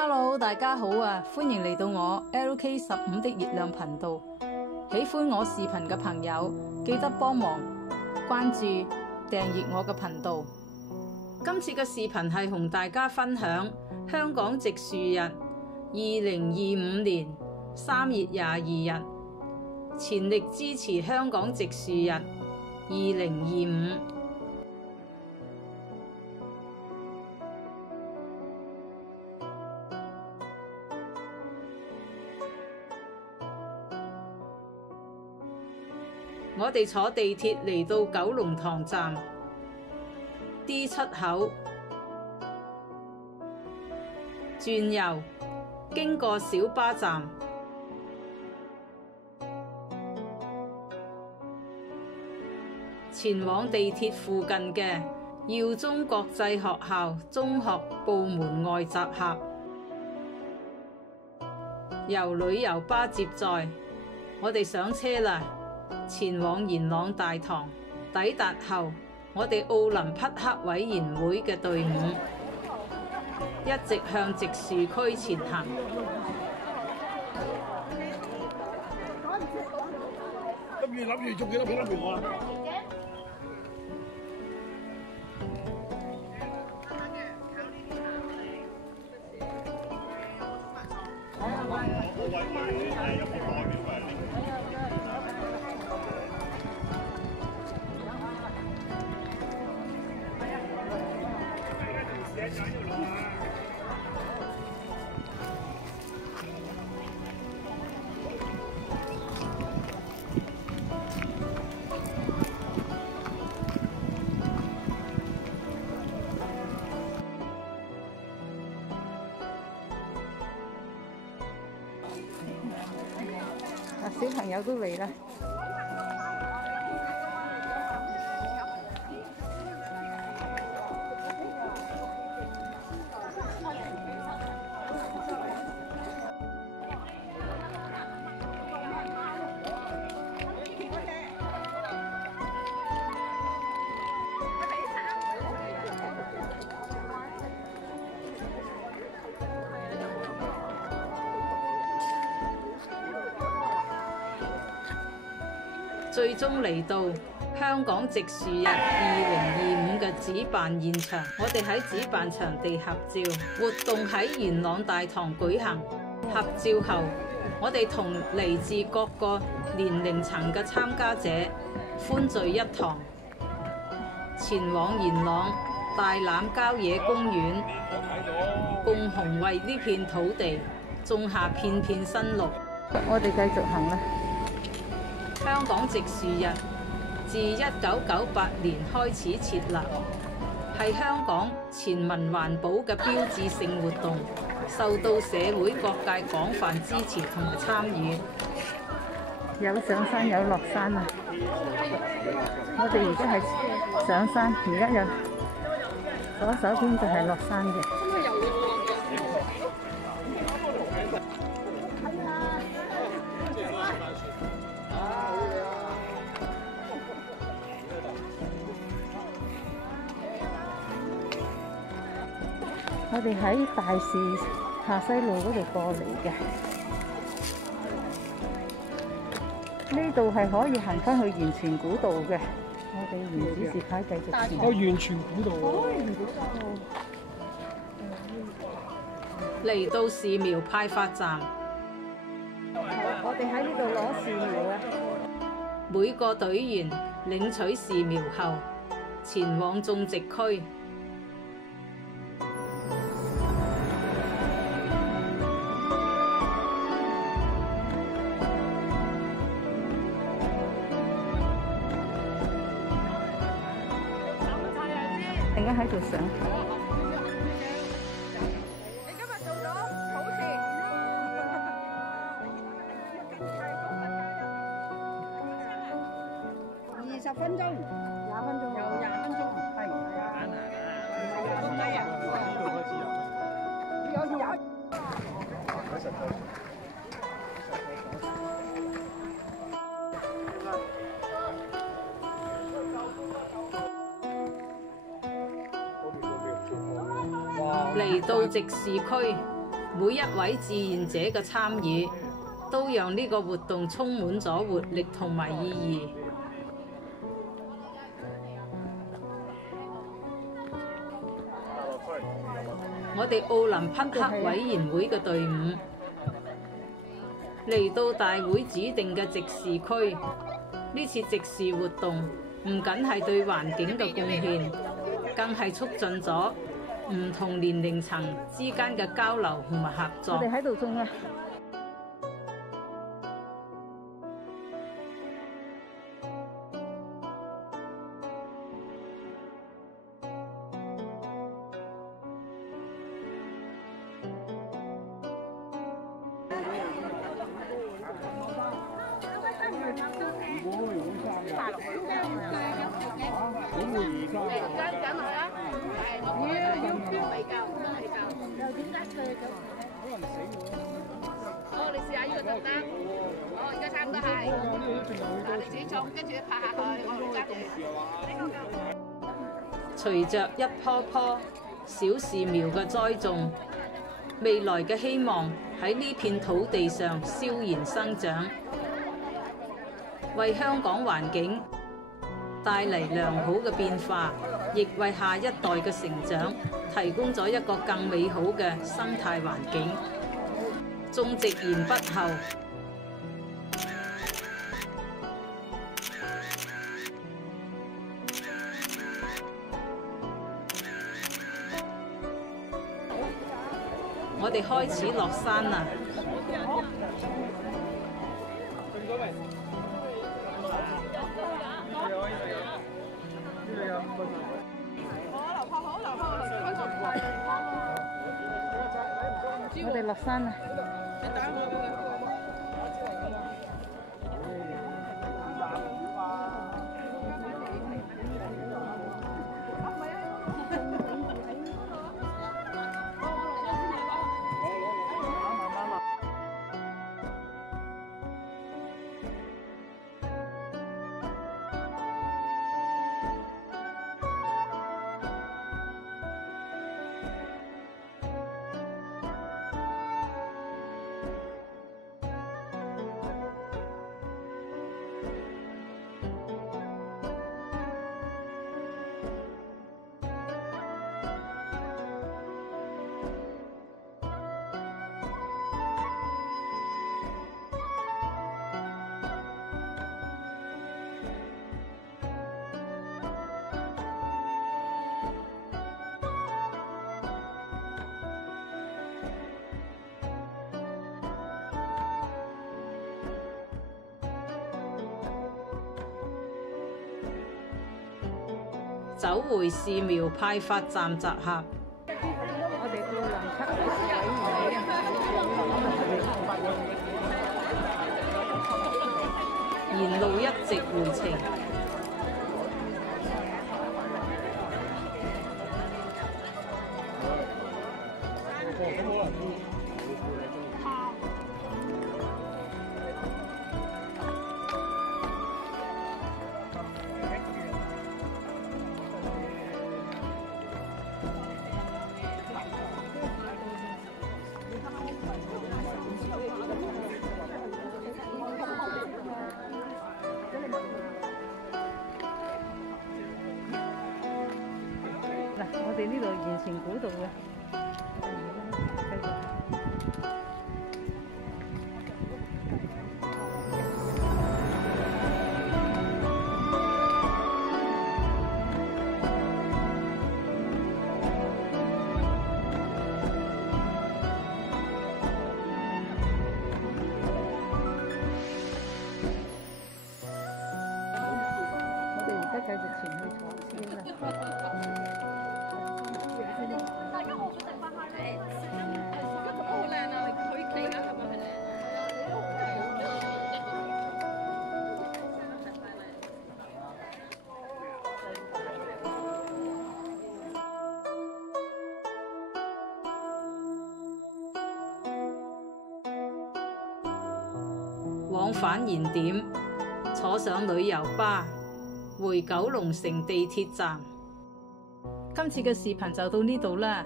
Hello， 大家好啊！歡迎嚟到我 LK15的月亮頻道。喜歡我視頻嘅朋友，記得幫忙關注、訂閱我嘅頻道。今次嘅視頻係同大家分享香港植樹日2025年3月22日，全力支持香港植樹日2025。我哋坐地鐵嚟到九龍塘站 D 出口，轉右經過小巴站，前往地鐵附近嘅耀中國際學校中學部門外集合，由旅遊巴接載。我哋上車啦！前往元朗大堂，抵達後，我哋奧林匹克委員會嘅隊伍一直向植樹區前行。今月諗住種幾多棵苗啊？小朋友都嚟啦！最終嚟到香港植樹日2025嘅主辦現場，我哋喺主辦場地合照，活動喺元朗大堂舉行。合照後，我哋同嚟自各個年齡層嘅參加者歡聚一堂，前往元朗大欖郊野公園，共同為呢片土地種下片片新綠。我哋繼續行啦！香港植樹日自1998年開始設立，係香港全民環保嘅標誌性活動，受到社會各界廣泛支持同埋參與。有上山有落山啊！我哋而家係上山，而家有左手邊就係落山嘅。我哋喺大士下西路嗰度過嚟嘅，呢度係可以行返去元荃古道嘅。我哋沿指示牌繼續前。元荃古道。嚟到樹苗派發站，我哋喺呢度攞樹苗啊！每個隊員領取樹苗後，前往種植區。大家喺度上。你今日做咗好事，20分鐘，20分鐘，有20分鐘，係。咁低啊？有20。嚟到植樹區，每一位志願者嘅參與，都讓呢個活動充滿咗活力同埋意義。我哋奧林匹克委員會嘅隊伍嚟到大會指定嘅植樹區，呢次植樹活動唔僅係對環境嘅貢獻，更係促進咗唔同年齡層之間嘅交流同埋合作。我哋喺度種啊！你試下呢個得唔得？而家差唔多係。嗱，你自己種，跟住拍下佢，我跟住。隨着一棵棵小樹苗嘅栽種，未來嘅希望喺呢片土地上悄然生長，為香港環境帶嚟良好嘅變化，亦為下一代嘅成長提供咗一個更美好嘅生態環境。種植完畢後，我哋開始落山啦。我哋落山啦。走回樹苗派發站集合。我哋到林七委員會，沿路一直回程。嗱，我哋呢度完成古道嘅。我哋而家繼續前去坐先啦。大家好想食飯下咧，好靚啊！佢而家係咪係靚？往返燃點，坐上旅遊巴，回九龍城地鐵站。今次嘅視頻就到呢度啦，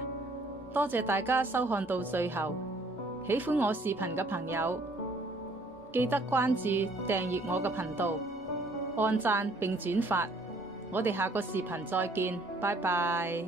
多謝大家收看到最後。喜歡我視頻嘅朋友，記得關注訂閱我嘅頻道，按讚並轉發。我哋下個視頻再見，拜拜。